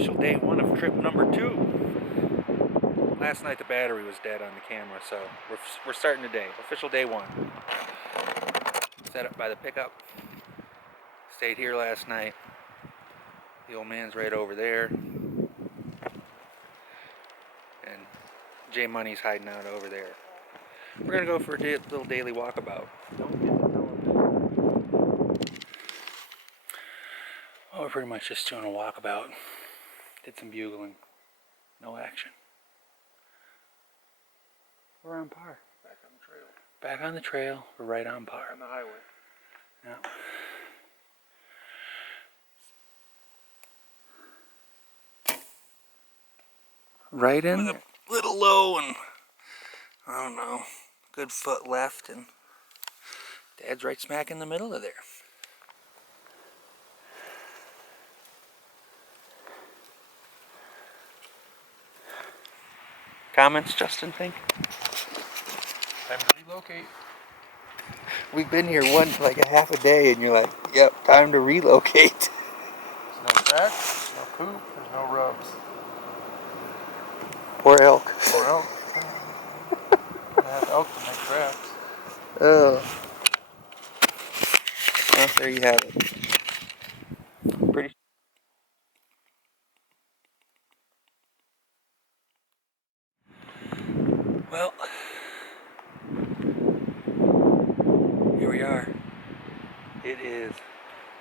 Official day one of trip number 2. Last night the battery was dead on the camera, so we're starting today. Official day 1. Set up by the pickup. Stayed here last night. The old man's right over there. And J Money's hiding out over there. We're gonna go for a little daily walkabout. Well, we're pretty much just doing a walkabout. Did some bugling. No action. We're on par. Back on the trail. Back on the trail. We're right on par. On the highway. Yeah. Right in. With a little low and I don't know, good foot left, and Dad's right smack in the middle of there. Comments, Justin, think? Time to relocate. We've been here like a half a day, and you're like, yep, time to relocate. There's no tracks, no poop, there's no rubs. Poor elk. Poor elk. I have elk to make traps. Oh. Well, there you have it. Pretty. Well, here we are. It is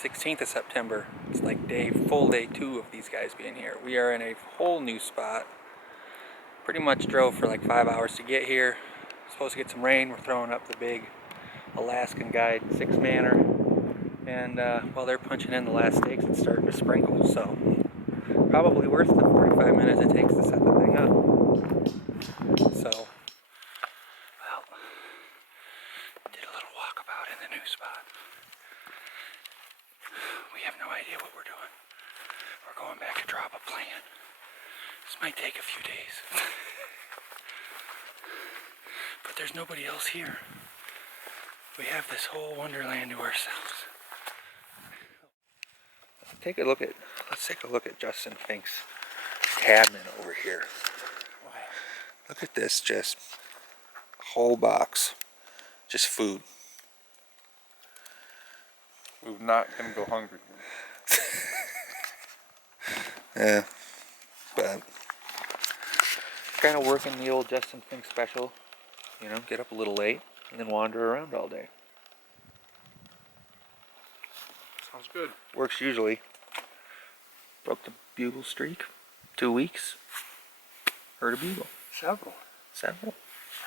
16th of September. It's like full day 2 of these guys being here. We are in a whole new spot. Pretty much drove for like 5 hours to get here. Supposed to get some rain. We're throwing up the big Alaskan Guide 6-manner. And while they're punching in the last stakes, it's starting to sprinkle. So probably worth the 45 minutes it takes to set the thing up. So, well, did a little walkabout in the new spot. We have no idea what we're doing. We're going back to draw up a plan. This might take a few days. But there's nobody else here. We have this whole wonderland to ourselves. Let's take a look at Justin Fink's cabinet over here. Look at this, just a whole box. Just food. We're not gonna go hungry. Yeah, but kind of working the old Justin Fink special. You know, get up a little late and then wander around all day. Sounds good. Works usually. Broke the bugle streak. 2 weeks. Heard a bugle. Several. Like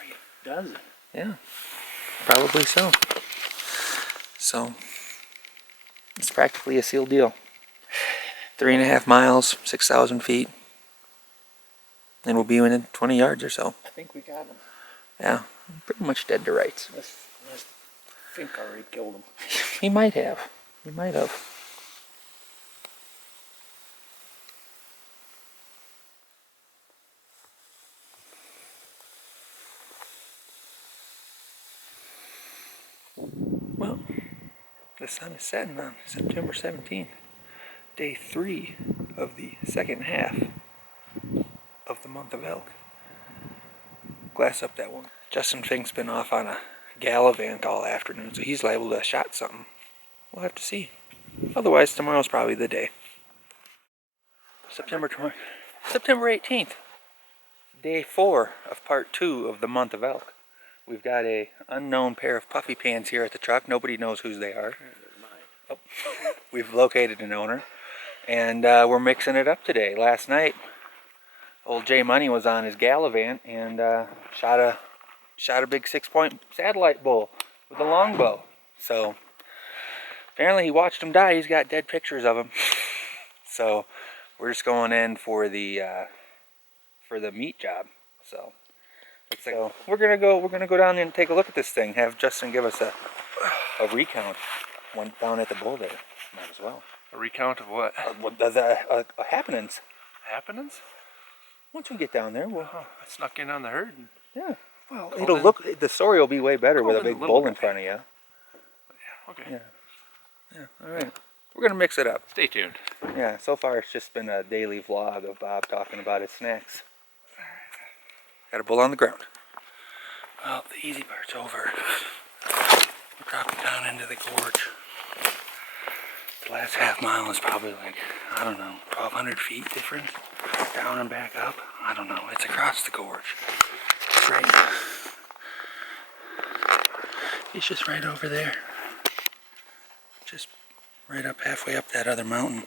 a dozen. Yeah, probably so. So, it's practically a sealed deal. 3.5 miles, 6,000 feet. And we'll be within 20 yards or so. I think we got him. Yeah, pretty much dead to rights. Unless Fink already killed him. He might have. He might have. Well, the sun is setting on September 17th, day 3 of the second half of the month of elk. Glass up that one. Justin Fink's been off on a gallivant all afternoon, so he's liable to have shot something. We'll have to see. Otherwise, tomorrow's probably the day. September 18th, day 4 of part 2 of the month of elk. We've got a unknown pair of puffy pants here at the truck. Nobody knows whose they are. Oh. We've located an owner, and we're mixing it up today. Last night, old J Money was on his gallivant and shot a big 6-point satellite bull with a longbow. So apparently he watched him die. He's got dead pictures of him. So we're just going in for the meat job. So we're gonna go down there and take a look at this thing. Have Justin give us a recount. One down at the bull there. Might as well. A recount of what? The happenings. Happenings? Once we get down there, we'll. I snuck in on the herd. Yeah. Well, the story will be way better with a big bull in front of you. Yeah, okay. Yeah. All right. We're gonna mix it up. Stay tuned. Yeah, so far it's just been a daily vlog of Bob talking about his snacks. Got a bull on the ground. Well, the easy part's over. We're dropping down into the gorge. The last half mile is probably like, I don't know, 1,200 feet difference. Down and back up. I don't know. It's across the gorge. Right. He's just right over there. Just right up halfway up that other mountain.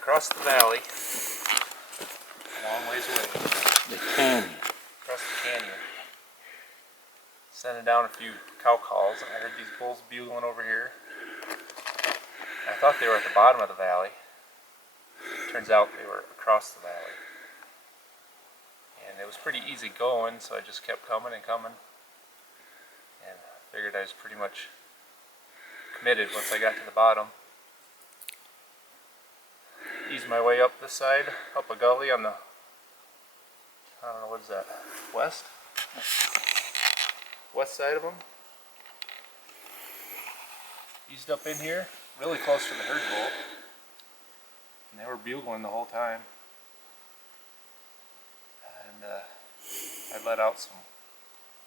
Across the valley, a long ways away. The canyon. Across the canyon. Sending down a few cow calls. I heard these bulls bugling over here. I thought they were at the bottom of the valley. Turns out they were across the valley. And it was pretty easy going, so I just kept coming and coming. And figured I was pretty much committed once I got to the bottom. Ease my way up this side, up a gully on the, I don't know, what is that, west? West side of them. Eased up in here, really close to the herd bull. And they were bugling the whole time. And I let out some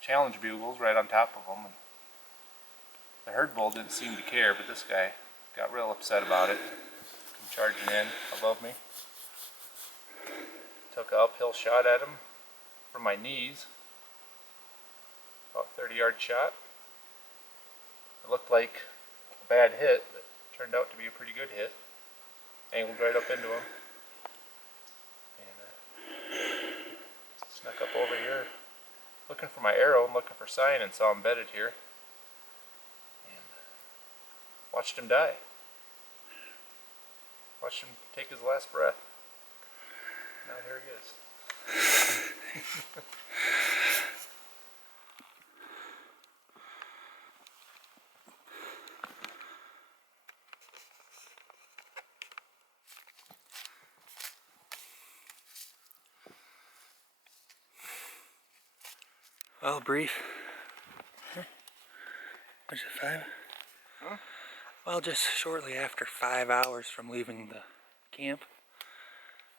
challenge bugles right on top of them. And the herd bull didn't seem to care, but this guy got real upset about it. Charging in above me. Took an uphill shot at him from my knees. About 30-yard shot. It looked like a bad hit, but turned out to be a pretty good hit. Angled right up into him. And snuck up over here. Looking for my arrow and looking for sign and saw him bedded here. And watched him die. Watched him take his last breath. Now here he is. Well, brief. Was it 5? Huh? Well, just shortly after 5 hours from leaving the camp,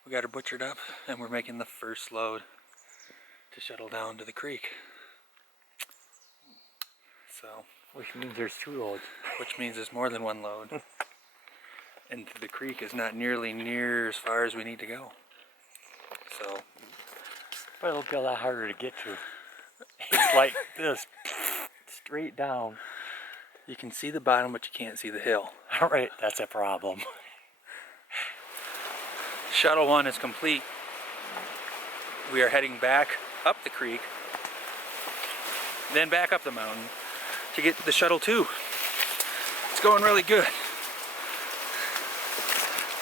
we got her butchered up and we're making the first load to shuttle down to the creek. So, Which means there's 2 loads. which means there's more than one load. And the creek is not near as far as we need to go. So, But it'll be a lot harder to get to. It's like this, straight down. you can see the bottom, but you can't see the hill. Alright, that's a problem. Shuttle 1 is complete. We are heading back up the creek, then back up the mountain to get the shuttle 2. It's going really good.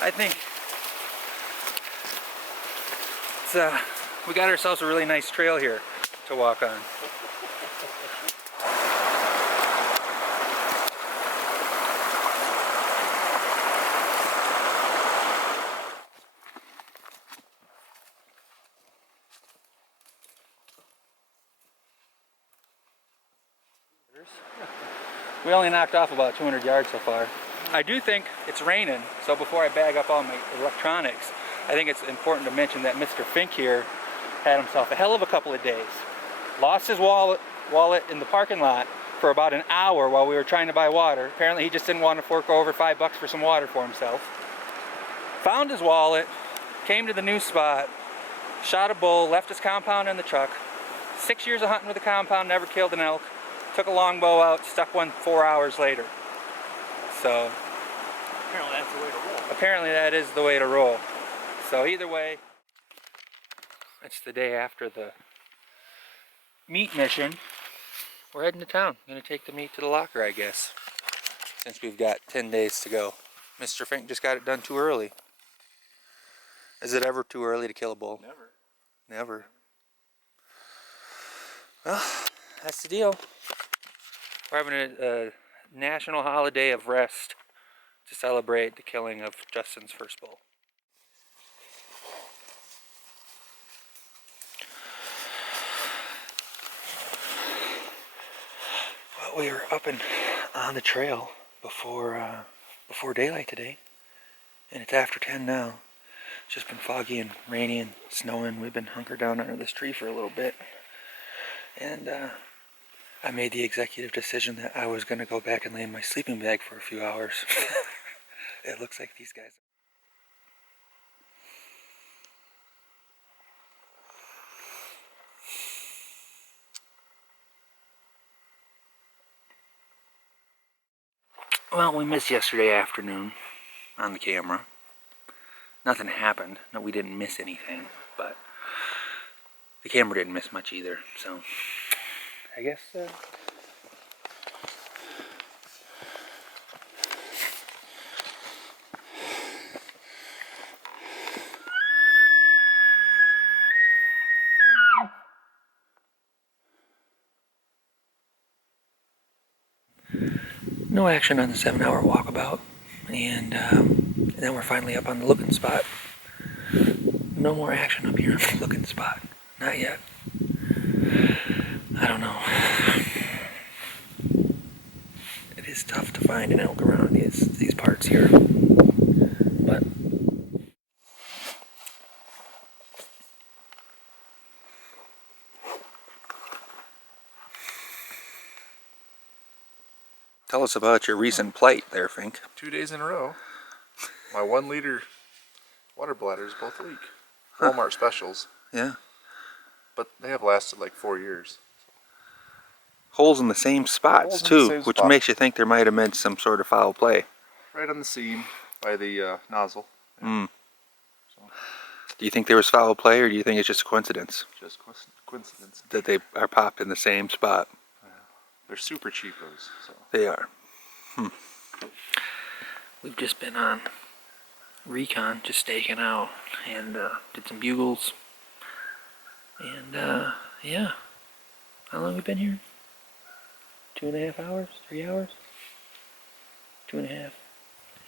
I think it's, we got ourselves a really nice trail here to walk on. We only knocked off about 200 yards so far. I do think it's raining, so before I bag up all my electronics, I think it's important to mention that Mr. Fink here had himself a hell of a couple of days. Lost his wallet in the parking lot for about an hour while we were trying to buy water. Apparently he just didn't want to fork over $5 for some water for himself. Found his wallet, came to the new spot, shot a bull, left his compound in the truck. 6 years of hunting with a compound, never killed an elk. Took a longbow out, stuck one 4 hours later. So Apparently that's the way to roll. apparently that is the way to roll. So either way, it's the day after the meat mission. We're heading to town. Gonna take the meat to the locker, I guess, since we've got 10 days to go. Mr. Fink just got it done too early. Is it ever too early to kill a bull? Never. Never. Well, that's the deal. We're having a national holiday of rest to celebrate the killing of Justin's first bull. Well, we were up and on the trail before daylight today, and it's after 10 now. It's just been foggy and rainy and snowing. We've been hunkered down under this tree for a little bit, and I made the executive decision that I was going to go back and lay in my sleeping bag for a few hours. It looks like these guys. Well, we missed yesterday afternoon on the camera. Nothing happened. No, we didn't miss anything, but the camera didn't miss much either, so I guess no action on the 7-hour walkabout, and then we're finally up on the looking spot. No more action up here on the looking spot. Not yet. I don't know. It is tough to find an elk around these parts here, but tell us about your recent plight there, Fink. 2 days in a row, my 1 liter water bladders both leak. Walmart specials, Yeah. but they have lasted like 4 years. Holes in the same spots, Holes in the too, same which spot. makes you think there might have been some sort of foul play. Right on the seam by the nozzle. Mm. So, Do you think there was foul play, or do you think it's just a coincidence just coincidence. that they are popped in the same spot? They're super cheapos. So. They are. We've just been on recon, just staking out, and did some bugles. And yeah, how long have we been here? 2.5 hours? 3 hours? 2.5.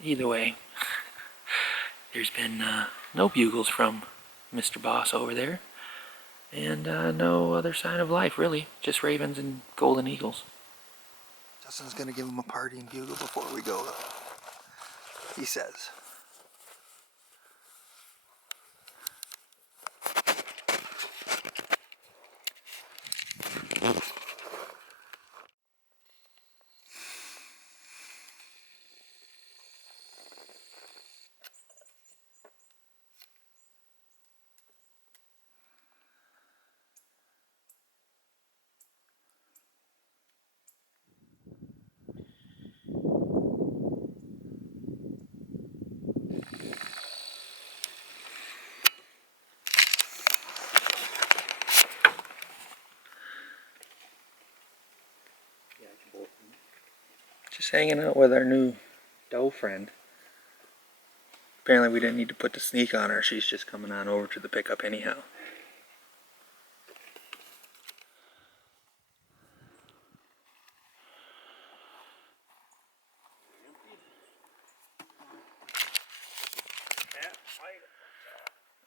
Either way, there's been no bugles from Mr. Boss over there, and no other sign of life really. Just ravens and golden eagles. Justin's gonna give him a partying bugle before we go, he says. Just hanging out with our new doe friend. Apparently we didn't need to put the sneak on her. She's just coming on over to the pickup anyhow.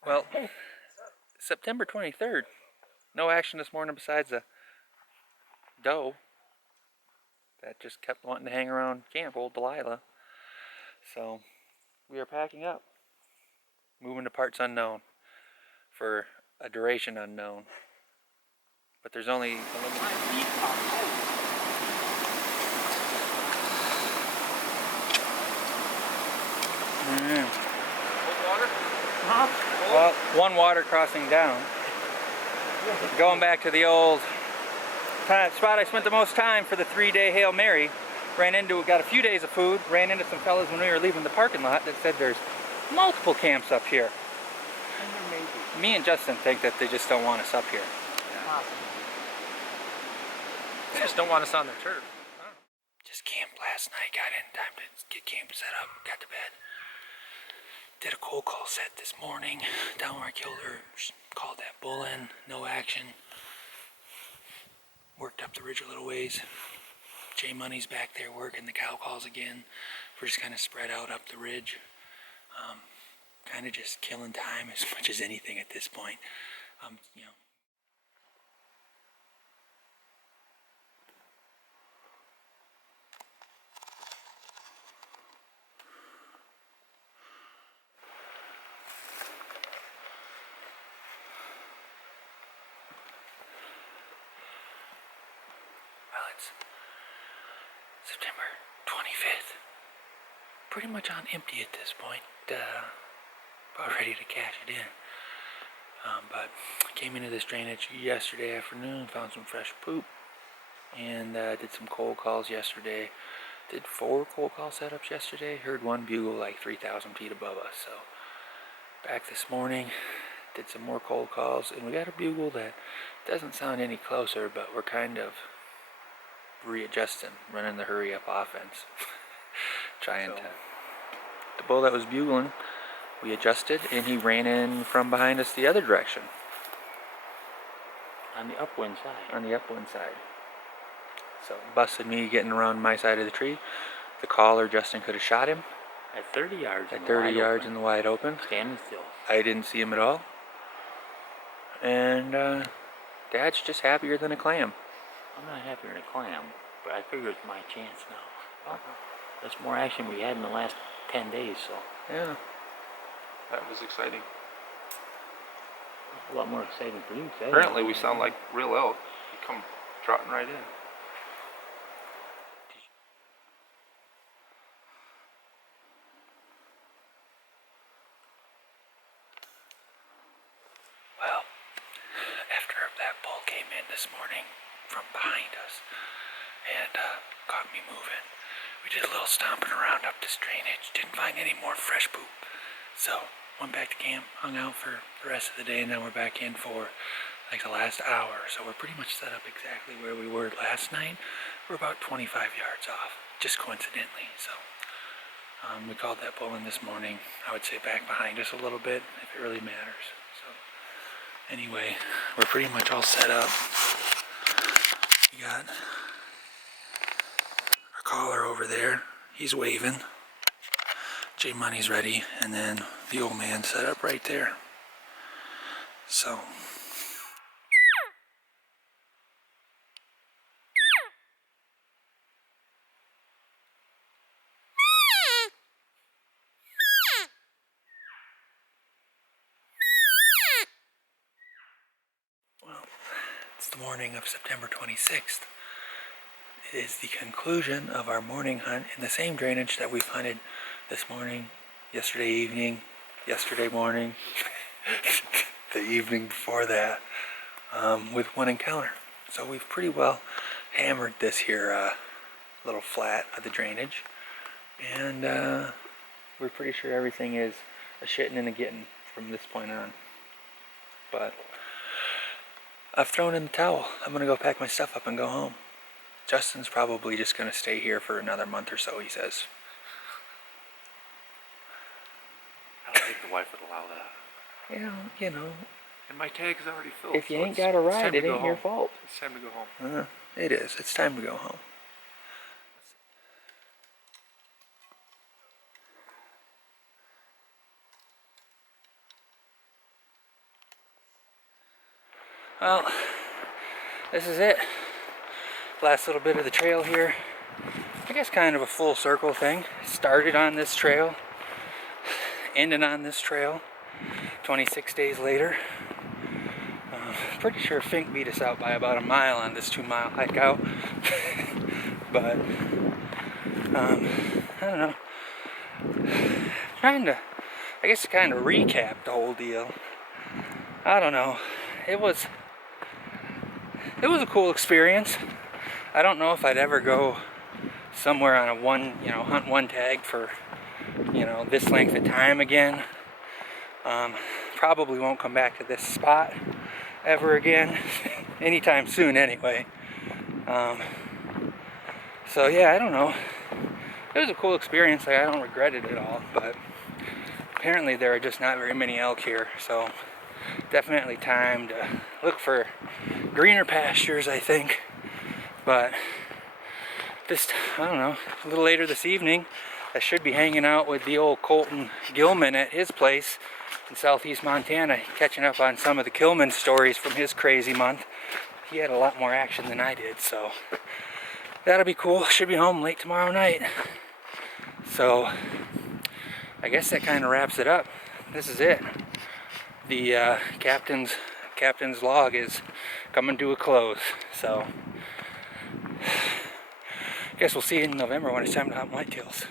Well, September 23rd. No action this morning besides a doe that just kept wanting to hang around camp, old Delilah. So we are packing up, moving to parts unknown for a duration unknown. But there's only a limited... Well, one water crossing down. Going back to the old spot I spent the most time for the 3-day Hail Mary. Got a few days of food, ran into some fellas when we were leaving the parking lot that said there's multiple camps up here. Me and Justin think that they just don't want us up here. They just don't want us on their turf. Just camped last night, got in time to get camp set up, got to bed. Did a cold call set this morning, down where I killed her, called that bull in, no action. Worked up the ridge a little ways. J Money's back there working the cow calls again. We're just kind of spread out up the ridge. Kind of just killing time as much as anything at this point. You know. Well, it's September 25th. Pretty much on empty at this point. About ready to cash it in. But came into this drainage yesterday afternoon, found some fresh poop, and did some cold calls yesterday. Did 4 cold call setups yesterday. Heard one bugle like 3,000 feet above us. So back this morning, did some more cold calls, and we got a bugle that doesn't sound any closer, but we're kind of readjusting, running the hurry up offense. Trying to. The bull that was bugling, we adjusted, and he ran in from behind us the other direction. On the upwind side. On the upwind side. So busted me getting around my side of the tree. The caller, Justin, could have shot him. At 30 yards. At 30 yards in the wide open. Standing still. I didn't see him at all. And Dad's just happier than a clam. I'm not happier than a clam, but I figure it's my chance now. Well, that's more action we had in the last 10 days, so. Yeah. That was exciting. A lot more exciting for you, Ted. Apparently we sound like real elk. You come trotting right in. Well, after that bull came in this morning from behind us and caught me moving, we did a little stomping around up this drainage. Didn't find any more fresh poop. So went back to camp, hung out for the rest of the day, and now we're back in for like the last hour. So we're pretty much set up exactly where we were last night. We're about 25 yards off, just coincidentally. So we called that bull in this morning. I would say back behind us a little bit, if it really matters. So anyway, we're pretty much all set up. We got our caller over there. He's waving. J Money's ready, and then the old man set up right there. So well, it's the morning of September 26th. It is the conclusion of our morning hunt in the same drainage that we've hunted this morning, yesterday evening, yesterday morning, the evening before that, with one encounter. So we've pretty well hammered this here little flat of the drainage, and we're pretty sure everything is a shitting and a getting from this point on. But I've thrown in the towel. I'm gonna go pack my stuff up and go home. Justin's probably just gonna stay here for another month or so, he says. I don't think the wife would allow that. Yeah, you know, And my tag is already filled. if you so ain't it's- got a it's time ride, to it go ain't your home. fault. It's time to go home. It is. It's time to go home. Well, this is it. Last little bit of the trail here. I guess kind of a full circle thing. Started on this trail, ended on this trail 26 days later. Pretty sure Fink beat us out by about a mile on this 2-mile hike out. But I don't know. Trying to, I guess, kind of recap the whole deal. I don't know. It was a cool experience. I don't know if I'd ever go somewhere on a hunt one tag for, this length of time again. Probably won't come back to this spot ever again, anytime soon anyway. So yeah, I don't know. It was a cool experience. I don't regret it at all, but apparently there are just not very many elk here, so definitely time to look for greener pastures, I think. But I don't know, a little later this evening, I should be hanging out with the old Colton Gilman at his place in southeast Montana, catching up on some of the Gilman stories from his crazy month. He had a lot more action than I did, so that'll be cool. Should be home late tomorrow night. So I guess that kind of wraps it up. This is it. The captain's log is coming to a close. So I guess we'll see you in November when it's time to hunt whitetails.